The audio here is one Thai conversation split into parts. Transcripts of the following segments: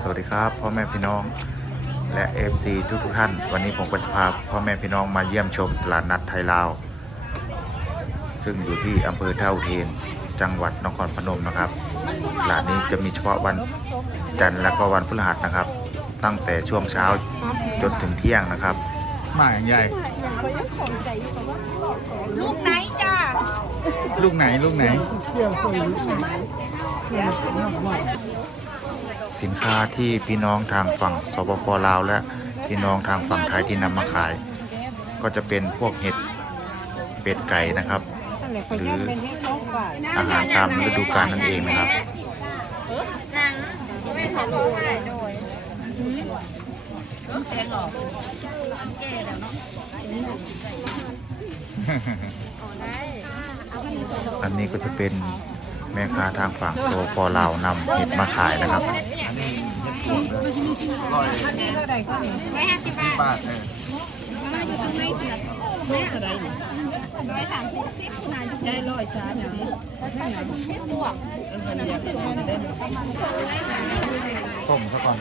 สวัสดีครับพ่อแม่พี่น้องและ FC ทุกทุกๆท่าน วันนี้ผมก็จะพาพ่อแม่พี่น้องมาเยี่ยมชมตลาดนัดไทยลาว ซึ่งอยู่ที่อำเภอท่าอุเทน จังหวัดนครพนมนะครับ ตลาดนี้จะมีเฉพาะวันจันทร์และก็วันพฤหัสนะครับ ตั้งแต่ช่วงเช้าจนถึงเที่ยงนะครับหมาอย่างใหญ่ ลูกไหนจ้าลูกไหนลูกไหน สินค้าที่พี่น้องทางฝั่งสปปลาวและพี่น้องทางฝั่งไทยที่นำมาขาย ก็จะเป็นพวกเห็ดเป็ดไก่นะครับ หรืออาหารตามฤดูกาลนั่นเองนะครับอันนี้ก็จะเป็น แม่ค้าทางฝั่งโซปอลาวนำเห็ดมาขายนะครับร้อยไม่ห้าสิบบาทบาทเออไม่สามสิบสิบนานได้ร้อยสามอย่างนี้ต้มซะก่อน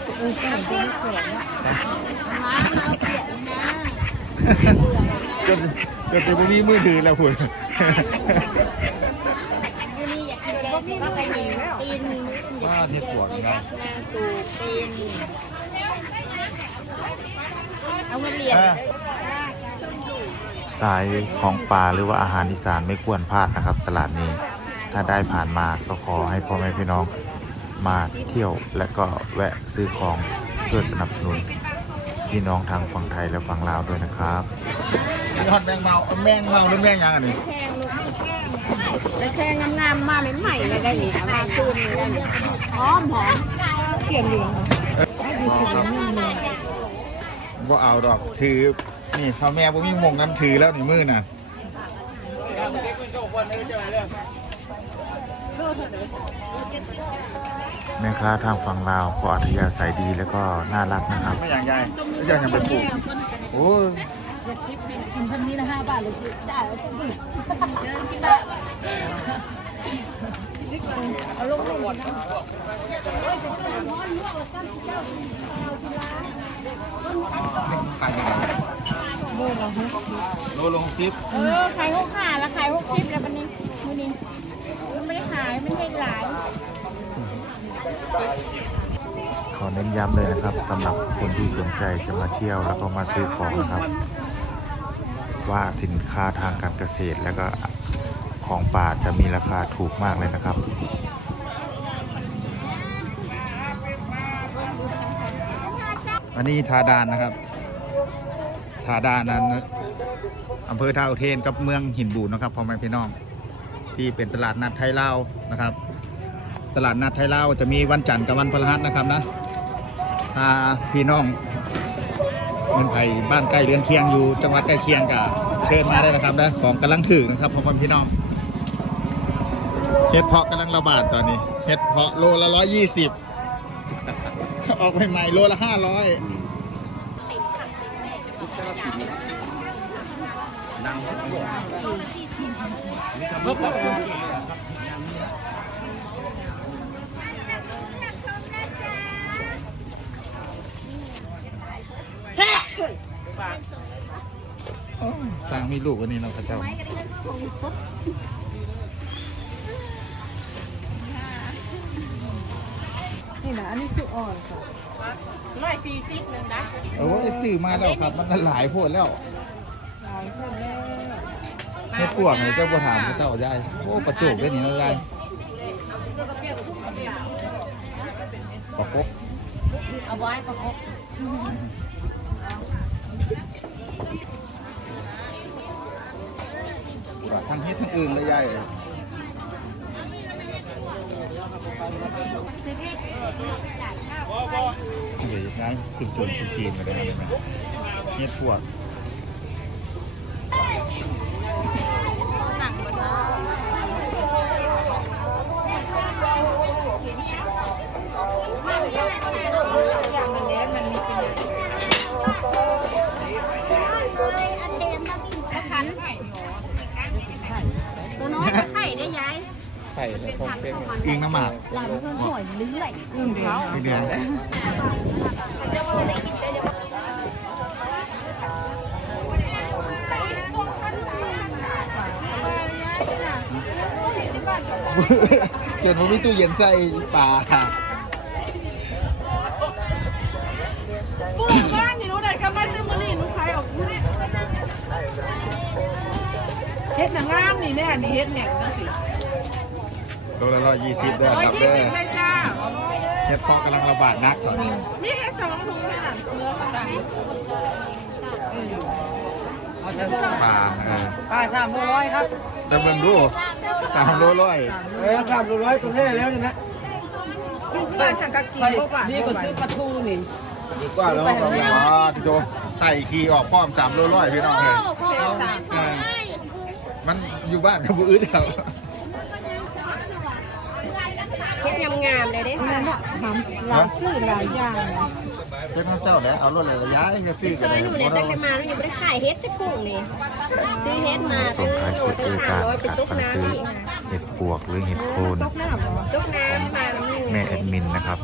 จนจนจะไม่มีมือถือแล้วคุณ ก็มีลูกหนีแล้วตีนว่าเทียบปวดนะตูตีนเอามาเรียนอ่าสายของป่าหรือว่าอาหารอีสานไม่ควรพลาดนะครับ ตลาดนี้ ถ้าได้ผ่านมาก็ขอให้พ่อแม่พี่น้องมาเที่ยวและก็แวะซื้อของช่วยสนับสนุน พี่น้องทางฝั่งไทยและฝั่งลาวด้วยนะครับมีฮอตแมงเมาเอาแมงเมาหรือแมงยังอันนี้ แพงลูกแล้วแค่งามๆมาใหม่ๆเลยได้เนี่ยมาคืนนี้ได้เนี่ยหอมหอมเปลี่ยนเหลืองว่าเอาดอกถือ นี่พ่อแม่ผมมีหมงกันถือแล้วนี่มือน่ะแม่ค้าทางฝั่งลาวก็อัธยาศัยดีแล้วก็น่ารักนะครับ ไม่อย่างใหญ่ไม่อย่างยังเป็นปลูกโอ้ย กินคำนี้ละห้าบาทเลยจิได้แล้วสิเดินสิบบาทเอาลงหมดนะขายยังไงโลลงซิปเออขายหกขาแล้วขายหกสิบแล้ววันนี้วันนี้มันไม่ได้ขายไม่ได้หลายขอเน้นย้ำเลยนะครับสำหรับคนที่สนใจจะมาเที่ยวแล้วก็มาซื้อของนะครับ ว่าสินค้าทางการเกษตรแล้วก็ของป่าจะมีราคาถูกมากเลยนะครับ อันนี้ทาดานนะครับ ทาดานนั้นอำเภอท่าอุเทนกับเมืองหินบูนนะครับพ่อแม่พี่น้อง ที่เป็นตลาดนัดไทยลานะครับ ตลาดนัดไทยลาจะมีวันจันทร์กับวันพฤหัสนะครับนะพี่น้อง มืองไทยบ้านใกล้เรือนเคียงอยู่จังหวัดใกล้เคียงกับเชิญมาได้นะครับนะของกำลังถึงนะครับพ่อมพี่น้องเห็ดเพาะกำลังระบาดตอนนี้เห็ดเพาะโลละร้อยยี่สิบออกใหม่ๆโลละห้าร้อย สร้างมีลูกวันนี้เนาะพระเจ้านี่นะอันนี้คืออ่อนค่ะร้อยสี่สิบหนึ่งนะโอ้ยซื้อมาแล้วครับ มันหลายโพดแล้วหลายคนแล้วเฮ็ดพวกเนี่ยเจ้าบ่ถามพระเจ้ายายโอ้ประโจกได้นี่นะยายประกบเอาไว้ประกบ ทั้งเฮ็ดทั้งอื่นเลยยายเดี๋ยวย้ายจุ่มๆจีนๆมาได้ไหมเฮ็ดพวก อยก็ไข่ได้ยายไข่แล้วก็อิงน้ำหมากร้านเพื่อนหอยเรื่อยอืมเขาพี่เดือนเกิดผมมีตู้เย็นใส่ปลาปูบ้านนี่หนูได้ก็ไม่ซื้อมานี่หนูขายออกเฮ็ดหนังงามนี่แน่นี่เฮ็ดเนี่ยจังสิ โลละร้อยยี่สิบเด้อร้อยครับยี่เด้สิบอเลยจ้าเฮ็ดเพาะกำลังระบาดหนักตอนนี้มีแค่สองถุงแค่นั้นเนื้อขนาดนี้เออปลาเออปลาสามร้อยครับแต่เบิ่งดูสามโลร้อยเออสามร้อยตัวแรกแล้วนี่นะอยู่ที่บ้านทางกะกีพวกป่ะนี่ก็ซื้อปลาทูนี่ดีกว่าแล้วอ๋อที่โตใส่ขี้ออกพร้อมสามโลร้อยพี่น้องเลยเออมันอยู่บ้านกับบุอึดเขา เฮ็ดงามๆเลยเด้นั่นน่ะ ทำหลายซื้อหลายอย่างนะเป็นของเจ้าแล้วเอารถอะไรระยะให้ก็ซื้อเคกันยเลยหนูเนี่ยตั้งแต่มาแล้วยังไม่ได้ขายเฮ็ดสักถุงเลยซื้อเฮ็ดมาส่งท้ายคลิปด้วยการไปขัดตุ๊กฟันน้ำซื้ออีกนะเห็ดปวกหรือเห็ดโคนตกน้ำเหรอตุ๊กน้ำมาแล้วนี่แม่แอดมินนะครับ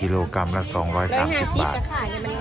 กิโลกรัมละร้อยห้าสิ230บบาทก็ขายเนี่ยมัน